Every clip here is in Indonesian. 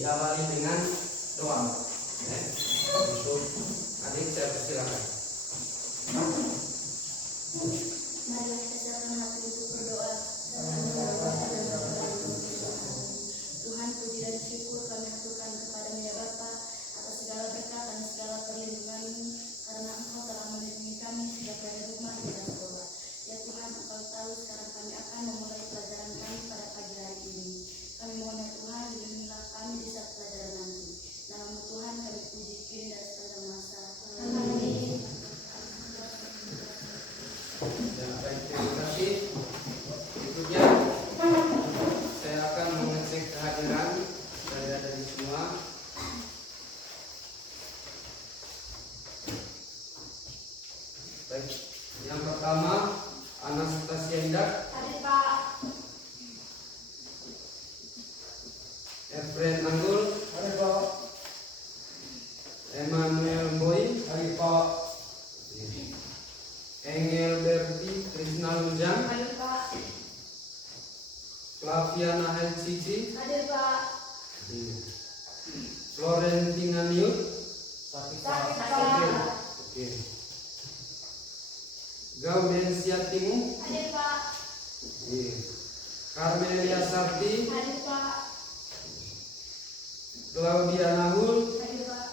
diawali dengan doa. Untuk adik saya persilakan. Mari kita siapkan hati untuk berdoa. Tuhan, puji dan syukur kami haturkan kepada-Mu ya Bapa atas segala berkat dan segala perlindungan-Mu, karena Engkau telah melindungi kami sejak dari rumah hingga sekolah. Ya Tuhan, Engkau tahu sekarang kami akan memulai pelajaran kami pada pagi hari ini. Kami mohon ya Tuhan, lindungilah kami di saat pelajaran nanti. Nama-Mu Tuhan kami puji kini dan sepanjang masa. Amin. Ya, baik, terima kasih. Berikutnya saya akan mengecek kehadiran dari semua. Baik, yang pertama Anastasia Indah, Hadir Pak. Efren Anggul, Hadir Pak. Emmanuel Boy, Hadir Pak. Engel Berti Krisna Lunjang, Hadir Pak. Flaviana Helcici, Hadir Pak. Florentina Niut. Sakit Sakit Pak. Pak. Oke. Gaudensia Timu, Hadir Pak. Carmelia Sarti, Hadir Pak. Claudia Nahul, Hadir Pak.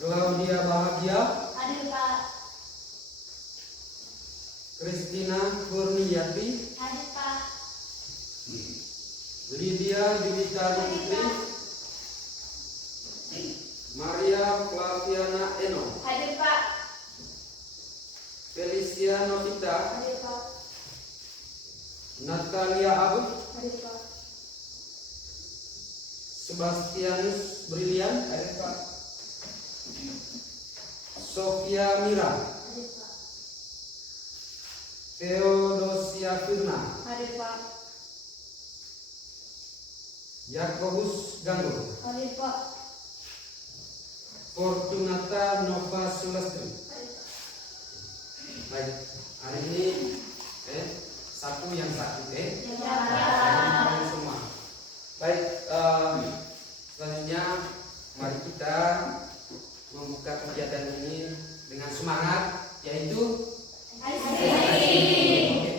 Claudia Bahagia, Hadir Pak. Kristina Kurniati, Hadir Pak. Lydia Juwita Putri, Maria Flaviana Eno, Hadir Pak. Felicia Novita, Hadir Pak. Natalia Abud, Hadir Pak. Sebastianus Brilian, Hadir Pak. Sofia Mira, Hadir Pak. Theodosia Firna, Hadir Pak. Yakobus Ganggo, Hadir Pak. Fortunata Nova Sulastri. Hadir Pak. Baik, hari ini satu yang sakit Ya. Kalian semua. Baik, selanjutnya mari kita membuka kegiatan ini dengan semangat, yaitu Oke,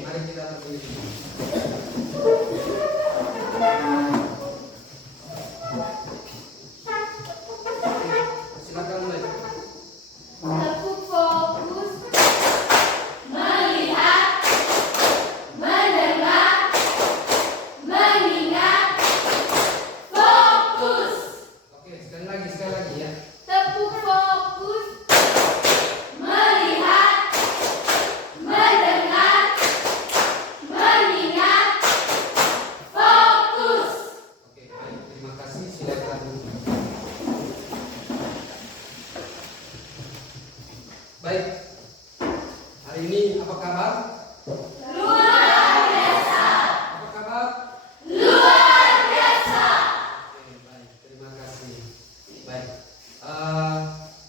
mari kita berdiri. Silakan mulai. Tekuk fokus, melihat, mendengar, mengingat, fokus. Oke, sekali lagi ya. Tekuk fokus, melihat, mendengar, mengingat, fokus. Oke, baik, terima kasih. Silakan. Baik, hari ini apa kabar? Luar biasa, Apa kabar? luar biasa. Oke, baik, terima kasih. Baik,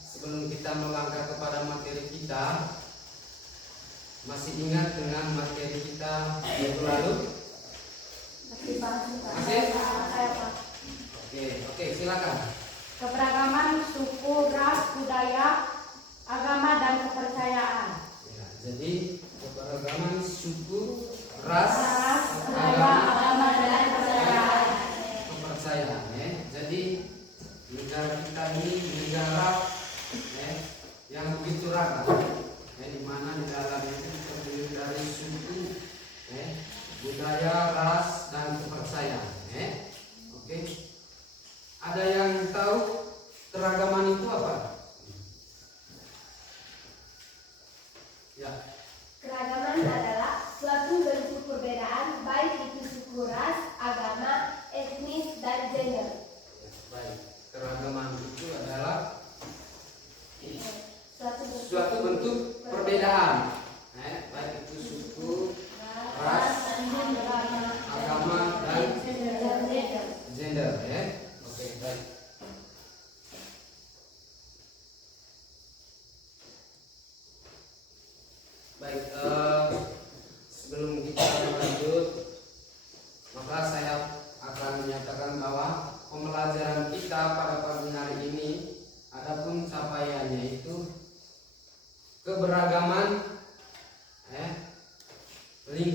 sebelum kita melangkah kepada materi kita, masih ingat dengan materi kita minggu lalu? Masih? Oke, silakan. Keberagaman suku, ras, budaya, agama, dan kepercayaan. Ya, jadi keberagaman suku, ras, Agama, dan kepercayaan. kepercayaan. Jadi negara kita ini negara yang begitu ragam, di mana di dalamnya itu terdiri dari suku, budaya, ras, dan kepercayaan. Oke, ada yang tahu keragaman itu apa? Ya. Keragaman adalah suatu bentuk perbedaan, baik itu suku, ras, agama, etnis, dan gender. Baik, keragaman itu adalah Suatu suatu bentuk perbedaan, baik itu suku, ras, agama,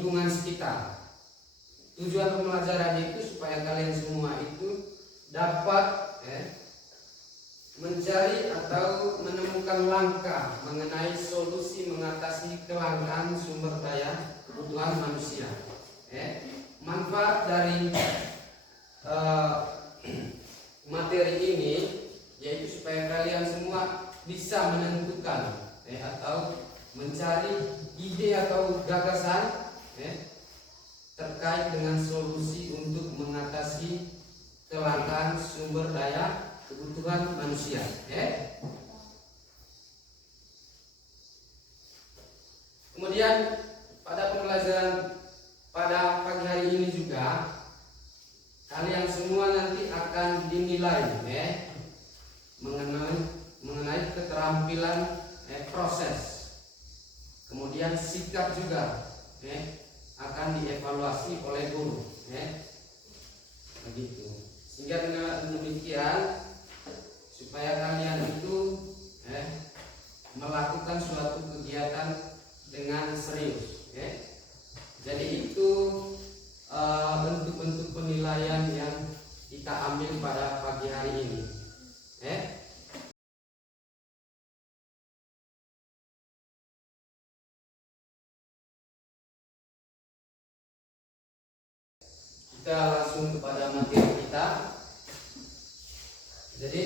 lingkungan sekitar. Tujuan pembelajaran itu supaya kalian semua itu dapat mencari atau menemukan langkah mengenai solusi mengatasi kelangkaan sumber daya kebutuhan manusia. Manfaat dari materi ini yaitu supaya kalian semua bisa menentukan atau mencari ide atau gagasan terkait dengan solusi untuk mengatasi kelangkaan sumber daya kebutuhan manusia. Kemudian pada pembelajaran pada pagi hari ini juga kalian semua nanti akan dinilai mengenai keterampilan proses. Kemudian sikap juga akan dievaluasi oleh guru. Begitu. Sehingga dengan demikian supaya kalian itu melakukan suatu kegiatan dengan serius. Jadi itu bentuk-bentuk penilaian yang kita ambil pada pagi hari ini. Kita langsung kepada materi kita. Jadi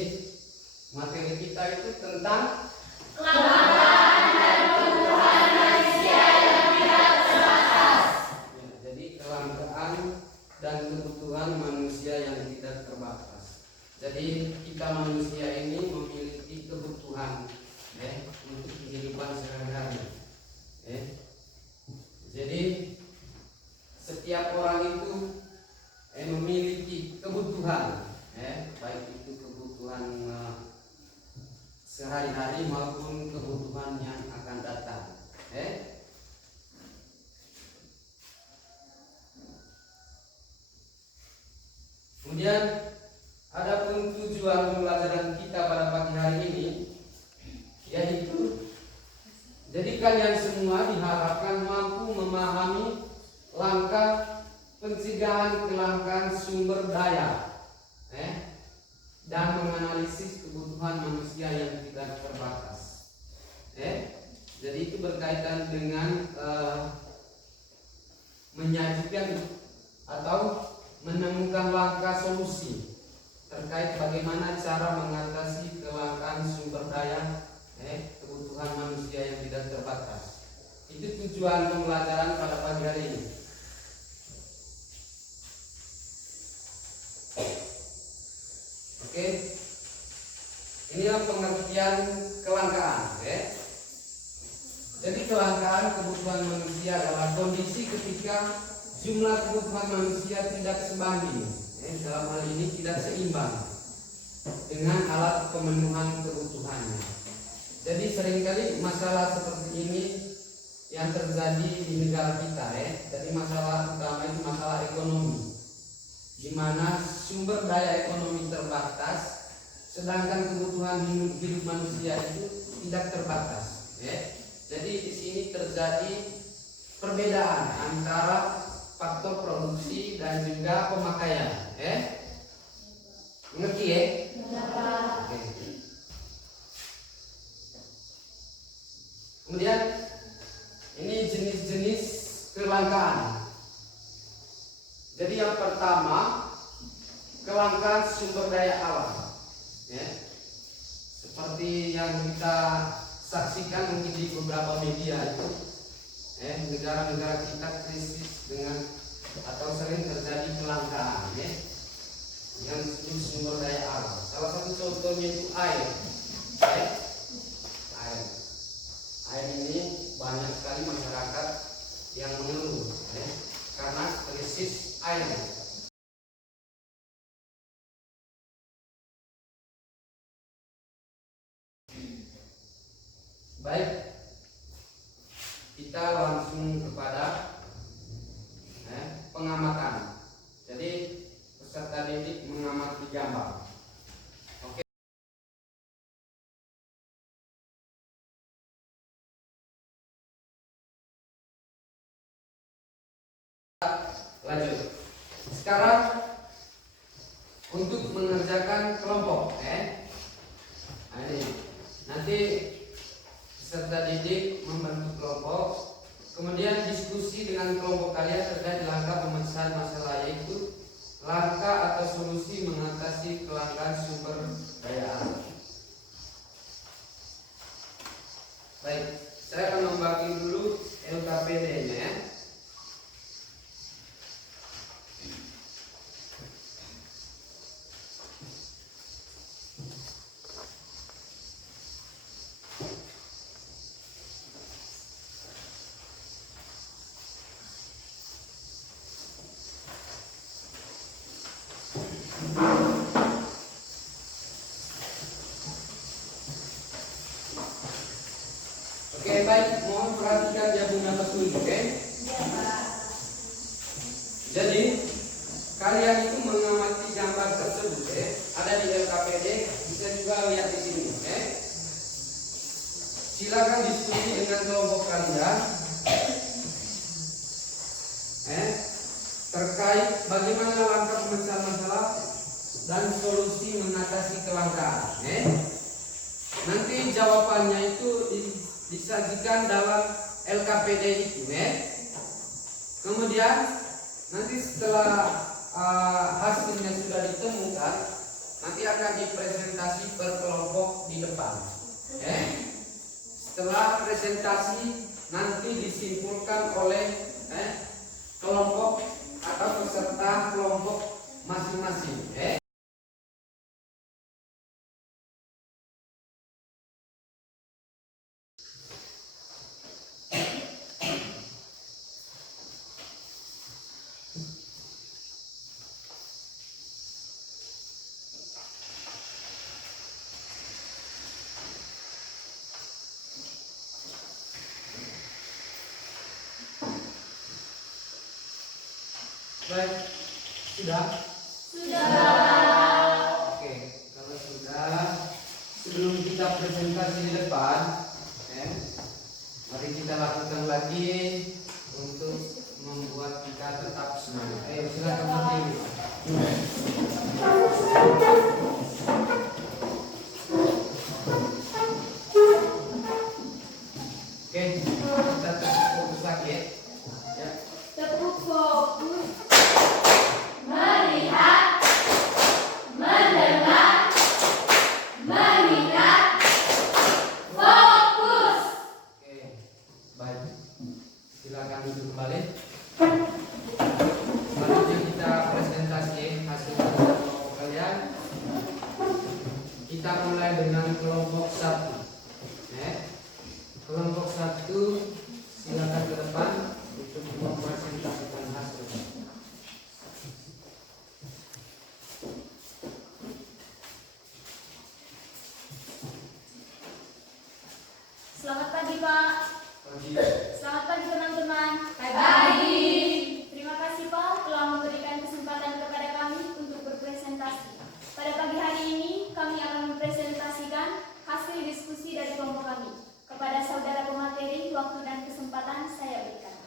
materi kita itu tentang Kelangkaan dan kebutuhan manusia yang tidak terbatas. Jadi kelangkaan dan kebutuhan manusia yang tidak terbatas. Jadi kita manusia ini memiliki kebutuhan untuk kehidupan sehari-hari. Jadi setiap orang itu memiliki kebutuhan, baik itu kebutuhan sehari-hari maupun kebutuhan yang akan datang. Kemudian adapun tujuan pembelajaran kita pada pagi hari ini yaitu jadi kalian semua diharapkan mampu memahami langkah pencegahan kelangkaan sumber daya dan menganalisis kebutuhan manusia yang tidak terbatas. Jadi itu berkaitan dengan menyajikan atau menemukan langkah solusi terkait bagaimana cara mengatasi kelangkaan sumber daya kebutuhan manusia yang tidak terbatas. Itu tujuan pembelajaran pada pagi hari ini. Oke, inilah pengertian kelangkaan. Jadi kelangkaan kebutuhan manusia adalah kondisi ketika jumlah kebutuhan manusia tidak sebanding, dalam hal ini tidak seimbang dengan alat pemenuhan kebutuhannya. Jadi seringkali masalah seperti ini yang terjadi di negara kita, jadi masalah utama itu masalah ekonomi, di mana sumber daya ekonomi terbatas, sedangkan kebutuhan hidup manusia itu tidak terbatas. Jadi di sini terjadi perbedaan antara faktor produksi dan juga pemakaian. Mengerti ya? Oke. Kemudian ini jenis-jenis kelangkaan. Jadi yang pertama kelangkaan sumber daya alam, seperti yang kita saksikan mungkin di beberapa media itu, negara-negara kita krisis dengan atau sering terjadi kelangkaan, yang disebut sumber daya alam. Salah satu contohnya itu air. Air ini banyak sekali masyarakat yang mengeluh, karena krisis air. Baik, kita langsung kepada pengamatan. Jadi peserta didik mengamati gambar. Lanjut. Sekarang untuk mengerjakan kelompok, Nah, ini nanti peserta didik membentuk kelompok, kemudian diskusi dengan kelompok kalian terkait langkah pemecahan masalah, yaitu langkah atau solusi mengatasi kelangkaan sumber daya alam. Baik, saya akan membagi dulu LKPD-nya ya. Oke, baik, mohon perhatikan ya Bunda Betul, oke? Jadi kalian itu mengamati gambar tersebut, ada di LKPD, bisa juga lihat di sini, Silakan diskusi dengan kelompok kalian, terkait bagaimana langkah pemecahan masalah dan solusi mengatasi kelangkaan, Nanti jawabannya itu disajikan dalam LKPD itu, Kemudian nanti setelah hasilnya sudah ditemukan, nanti akan dipresentasi per kelompok di depan. Setelah presentasi nanti disimpulkan oleh kelompok atau peserta kelompok masing-masing. Baik, sudah? Oke, kalau sudah, sebelum kita presentasi di depan, mari kita lakukan lagi untuk membuat kita tetap semangat. Ayo silakan berdiri. Oke, kita tetap fokus lagi ya. Tepuk fokus. Melihat, mendengar, mengingat, fokus. Oke, baik. Silakan duduk kembali. Selanjutnya kita presentasi hasil kelompok kalian. Kita mulai dengan kelompok 1. Kelompok 1, silakan ke depan untuk mempresentasikan hasil. Selamat pagi Pak. Pagi. Selamat pagi teman-teman. Pagi. Terima kasih Pak telah memberikan kesempatan kepada kami untuk berpresentasi. Pada pagi hari ini kami akan mempresentasikan hasil diskusi dari kelompok kami. Kepada saudara pemateri, waktu dan kesempatan saya berikan.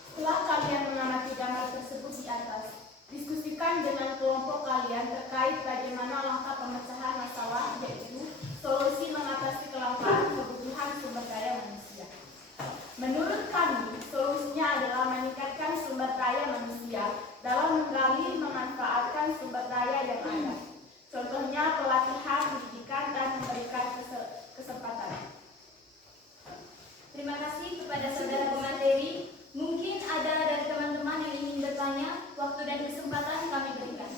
Setelah kalian mengamati gambar tersebut di atas, diskusikan dengan kelompok kalian terkait bagaimana langkah pemecahan masalah, yaitu solusi mengatasi kelangkaan kebutuhan sumber daya manusia. Menurut kami, solusinya adalah meningkatkan sumber daya manusia dalam menggali memanfaatkan sumber daya yang ada. Contohnya pelatihan, pendidikan, dan memberikan kesempatan. Terima kasih kepada saudara pemateri. Mungkin ada dari teman-teman yang ingin bertanya, waktu dan kesempatan kami berikan.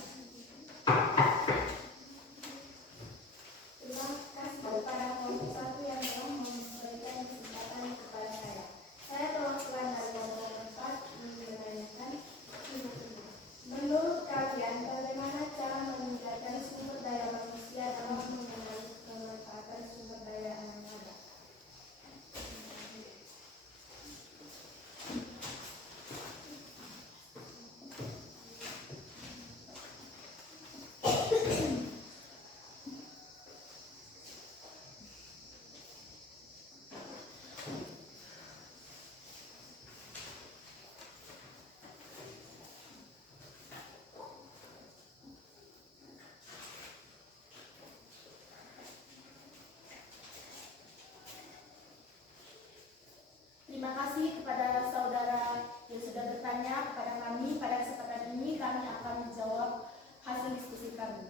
kami akan menjawab hasil diskusi kami.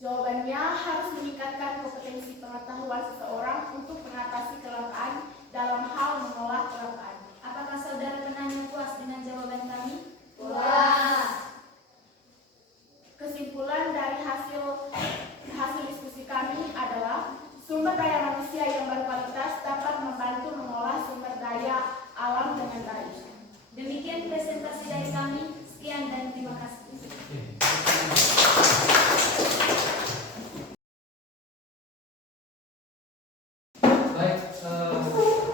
Jawabannya harus meningkatkan kompetensi pengetahuan seseorang untuk mengatasi kelangkaan dalam hal mengolah kelangkaan. Apakah saudara penanya puas dengan jawaban kami? Puas. Kesimpulan dari hasil diskusi kami adalah sumber daya manusia yang berkualitas dapat membantu mengolah sumber daya alam dengan baik. Demikian presentasi dari kami. Sekian dan terima kasih. Baik,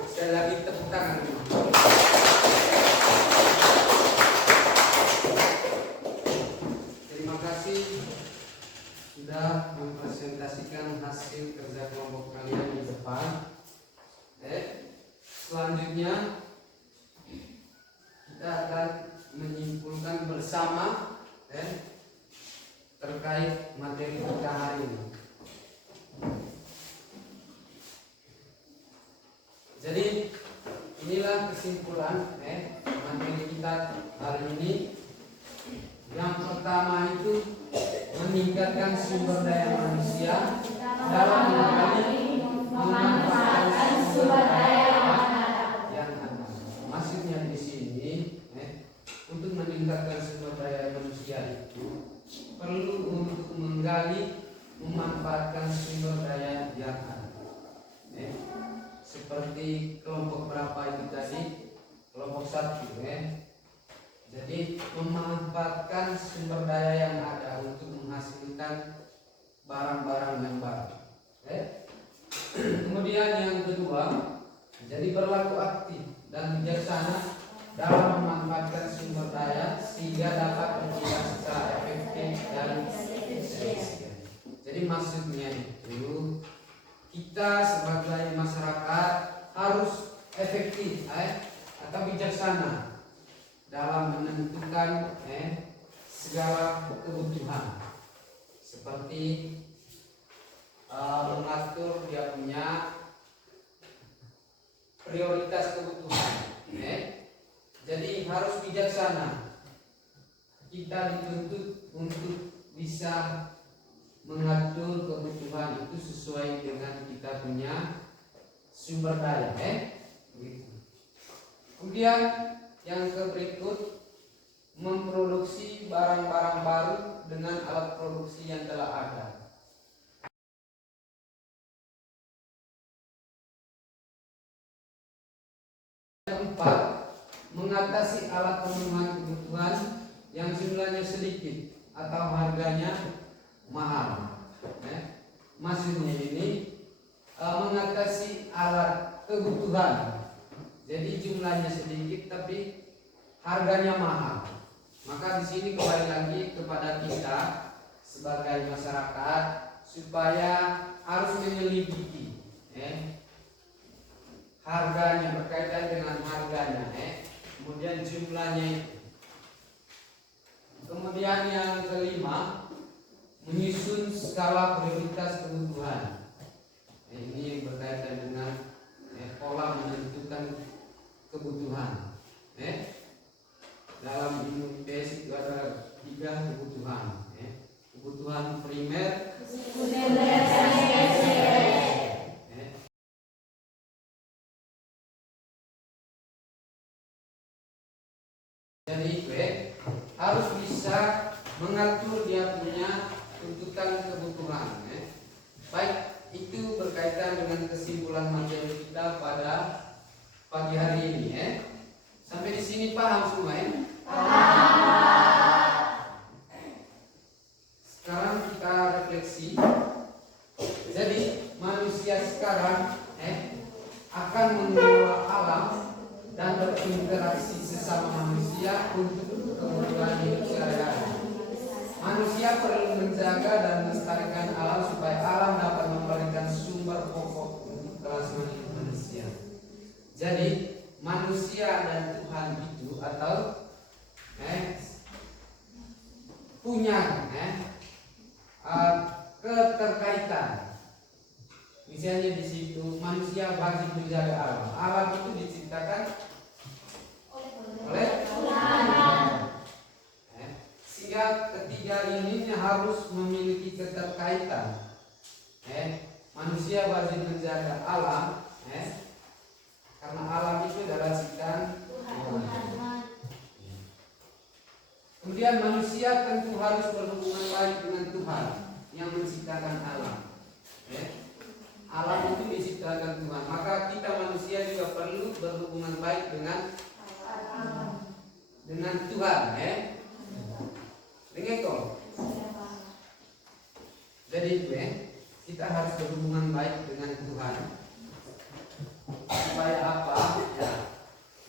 sekali lagi tepuk tangan. Terima kasih sudah mempresentasikan hasil kerja kelompok kalian di depan. Selanjutnya kita akan menyimpulkan bersama terkait materi kita hari ini. Jadi inilah kesimpulan materi kita hari ini. Yang pertama itu meningkatkan sumber daya manusia dalam memanfaatkan sumber daya yang ada. Maksudnya di sini untuk meningkatkan sumber daya manusia itu perlu untuk menggali, memanfaatkan sumber daya yang ada. Seperti kelompok berapa itu tadi, kelompok 1 Jadi memanfaatkan sumber daya yang ada untuk menghasilkan barang-barang yang baru. Kemudian yang kedua, jadi berlaku aktif dan bijaksana dalam memanfaatkan sumber daya sehingga dapat bertindak secara efektif dan efisien. Jadi maksudnya itu kita sebagai masyarakat harus efektif atau bijaksana dalam menentukan segala kebutuhan, seperti mengatur dia punya prioritas kebutuhan. Jadi harus bijaksana. Kita dituntut untuk bisa mengatur kebutuhan itu sesuai dengan kita punya sumber daya. Kemudian yang berikut, memproduksi barang-barang baru dengan alat produksi yang telah ada. Keempat, mengatasi alat pemenuhan kebutuhan yang jumlahnya sedikit atau harganya mahal. Maksudnya ini mengatasi alat kebutuhan. Jadi jumlahnya sedikit tapi harganya mahal. Maka di sini kembali lagi kepada kita sebagai masyarakat supaya harus menyelidiki harganya, berkaitan dengan harganya, kemudian jumlahnya itu. Kemudian yang kelima, menyusun skala prioritas kebutuhan. Ini yang berkaitan dengan pola menentukan kebutuhan. Dalam ilmu IPS itu ada 3 kebutuhan. Kebutuhan primer, jadi harus bisa mengatur dia punya tuntutan kebutuhan. Baik, itu berkaitan dengan kesimpulan materi kita pada pagi hari ini. Sampai di sini paham semua? Sekarang kita refleksi. Jadi manusia sekarang akan mengelola alam dan berinteraksi sesama manusia untuk kebutuhan hidup sehari-hari. Manusia perlu menjaga dan melestarikan alam supaya alam dapat memberikan sumber pokok untuk kelangsungan hidup manusia. Jadi manusia dan Tuhan itu atau punya keterkaitan. Misalnya di situ manusia wajib menjaga alam. Alam itu diciptakan oleh Tuhan. manusia harus memiliki keterkaitan. Manusia wajib menjaga alam, karena alam itu adalah ciptaan Tuhan. Kemudian manusia tentu harus berhubungan baik dengan Tuhan yang menciptakan alam. Alam itu diciptakan Tuhan, maka kita manusia juga perlu berhubungan baik dengan Tuhan. Dengar kok. Jadi itu kita harus berhubungan baik dengan Tuhan. Supaya apa? Ya,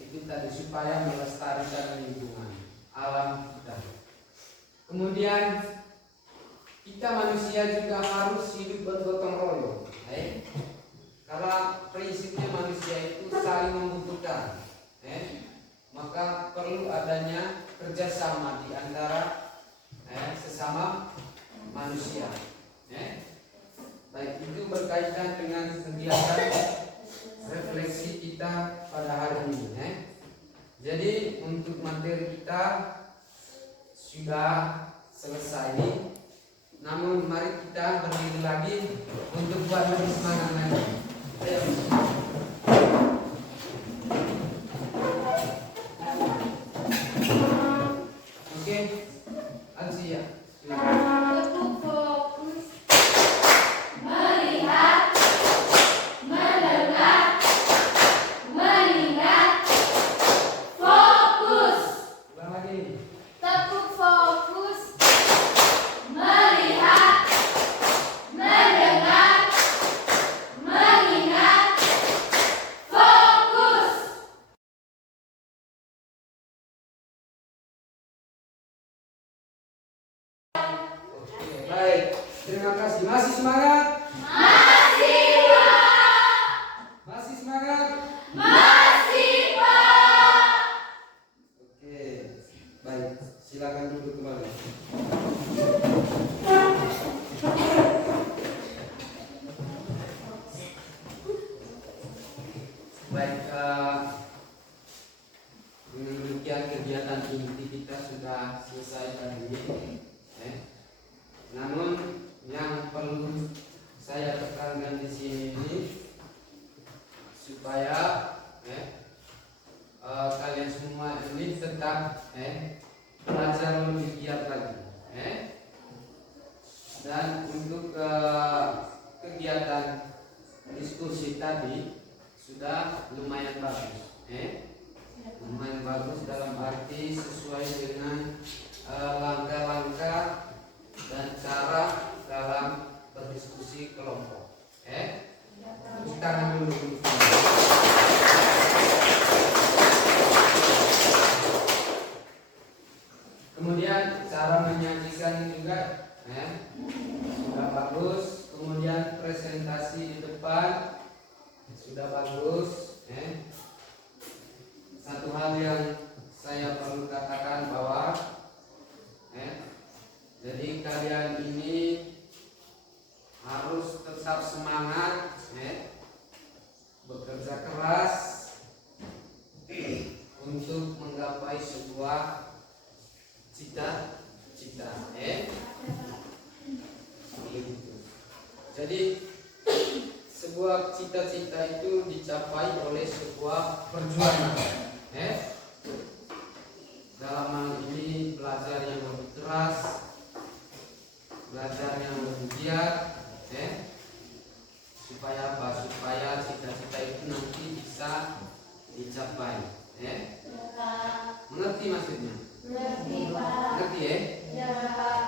itu tadi supaya melestarikan lingkungan alam kita. Kemudian kita manusia juga harus hidup bergotong royong. Karena prinsipnya manusia itu saling membutuhkan. Maka perlu adanya kerjasama di antara sesama manusia. Baik, itu berkaitan dengan kegiatan refleksi kita pada hari ini. Jadi untuk materi kita sudah selesai. Namun mari kita berdiri lagi untuk buat lebih semangat lagi. Ayo. Oke, Ansia. Untuk fokus melihat, mendengar, mengingat, fokus. Ulang lagi. Tekuk fokus melihat, mendengar, mengingat, fokus. Oke, baik. Terima kasih. Masih semangat? Masih, Pak. Masih semangat? Masih, Pak. Oke, baik. Silakan duduk kembali. Baik, dengan demikian kegiatan inti kita sudah selesai kali ini. Namun yang perlu saya tekankan di sini supaya kalian semua ini tetap belajar lebih giat lagi. Dan untuk kegiatan diskusi tadi sudah lumayan bagus. Lumayan bagus dalam arti sesuai dengan langkah-langkah dan cara dalam berdiskusi kelompok. Tepuk tangan dulu. Kemudian cara menyajikan juga sudah bagus. Kemudian presentasi di depan sudah bagus. Satu hal yang saya perlu katakan bahwa jadi kalian ini harus tetap semangat, bekerja keras untuk menggapai sebuah cita-cita. Jadi sebuah cita-cita itu dicapai oleh sebuah perjuangan. Dalam hal ini belajar yang lebih keras, belajar yang lebih giat, supaya apa? Supaya cita-cita itu nanti bisa dicapai. Mengerti maksudnya? Ngerti, Pak. Ngerti ya? Ya, Pak.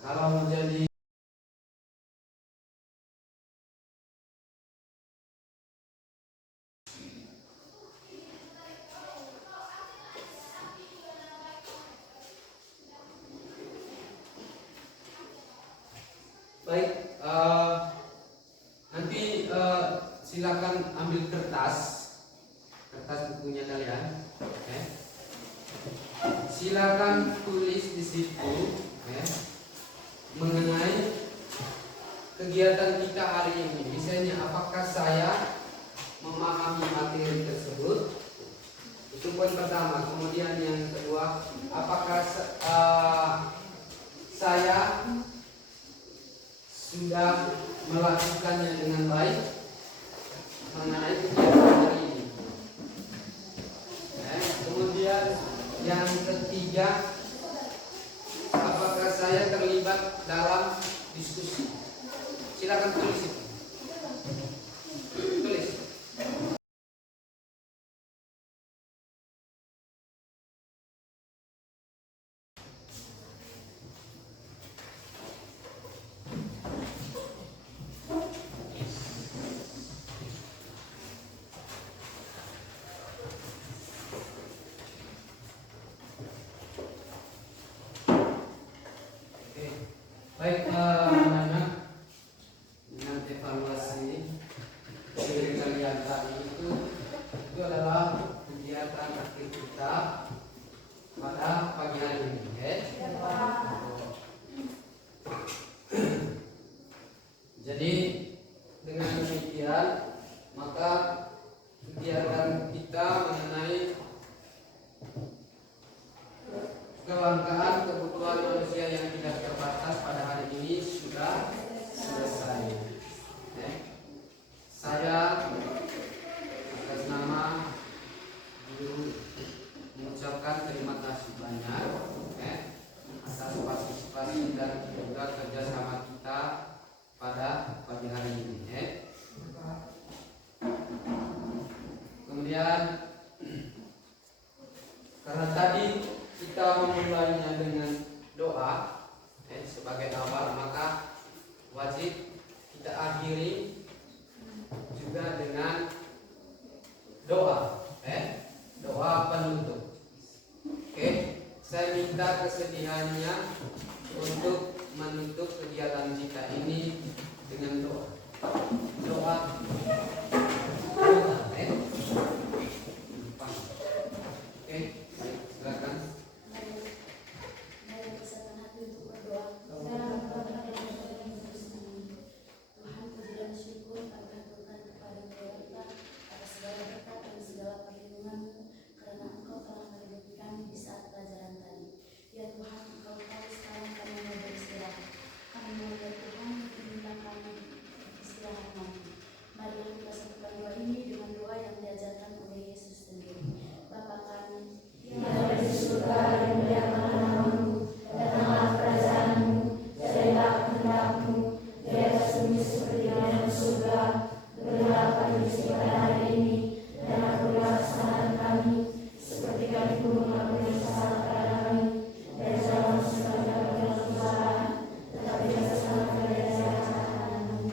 Kalau menjadi baik, nanti silakan ambil kertas bukunya kalian. Silakan tulis di situ mengenai kegiatan kita hari ini. Misalnya, apakah saya memahami materi tersebut? Itu poin pertama. Kemudian yang kedua, apakah saya sudah melakukannya dengan baik mengenai kegiatan hari ini. Kemudian yang ketiga, apakah saya terlibat dalam diskusi? Silakan tulis itu. Tulis. Baik, anak-anak, dengan evaluasi dari kalian tadi itu adalah kegiatan akhir kita pada pagi hari ini. Jadi dengan demikian maka kegiatan kita mengenai kelangkaan kebutuhan manusia yang tidak terbatas pada hari ini sudah selesai. Saya atas nama guru mengucapkan terima kasih banyak atas partisipasi dan juga kerjasama kita pada pagi hari ini. Kemudian karena tadi kita memulainya dengan doa sebagai awal, maka wajib kita akhiri juga dengan doa, doa penutup. Saya minta kesediaannya untuk menutup kegiatan kita ini dengan doa. Doa. Silakan. Mari bersatu hati untuk berdoa. Tuhan, puji dan syukur kami haturkan kepada Bapa atas segala berkat dan segala perlindungan-Mu, karena Engkau telah melindungi kami di saat pelajaran tadi. Ya Tuhan, Engkau tahu sekarang kami mau beristirahat. Kami mau ya Tuhan meminta kami istirahat nanti. Mari kita satukan doa ini dengan doa yang diajarkan oleh Yesus sendiri. Bapa kami yang ada di surga, dimuliakanlah namamu, datanglah kerajaanmu, jadilah kehendak-Mu di atas bumi seperti di dalam surga. Berilah kami rezeki pada hari ini, dan ampunilah kesalahan kami, seperti kami pun mengampuni kesalahan kepada kami, dan jangan masukkan kami dalam pencobaan, tetapi bebaskanlah kami dari jahat. Amin.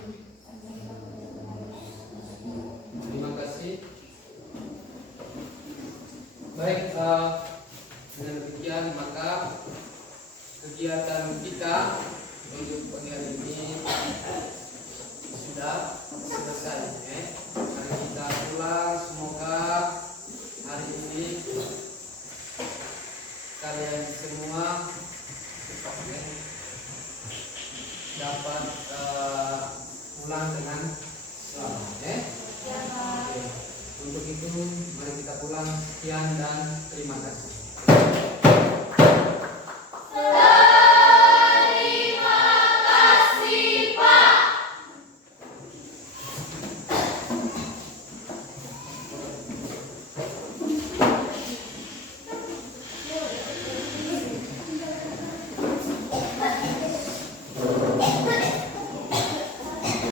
Terima kasih. Baik, dengan demikian maka kegiatan kita untuk pagi hari ini sudah selesai. Mari kita pulang. Semoga hari ini kalian semua dapat pulang dengan selamat. Untuk itu mari kita pulang. Sekian dan terima kasih.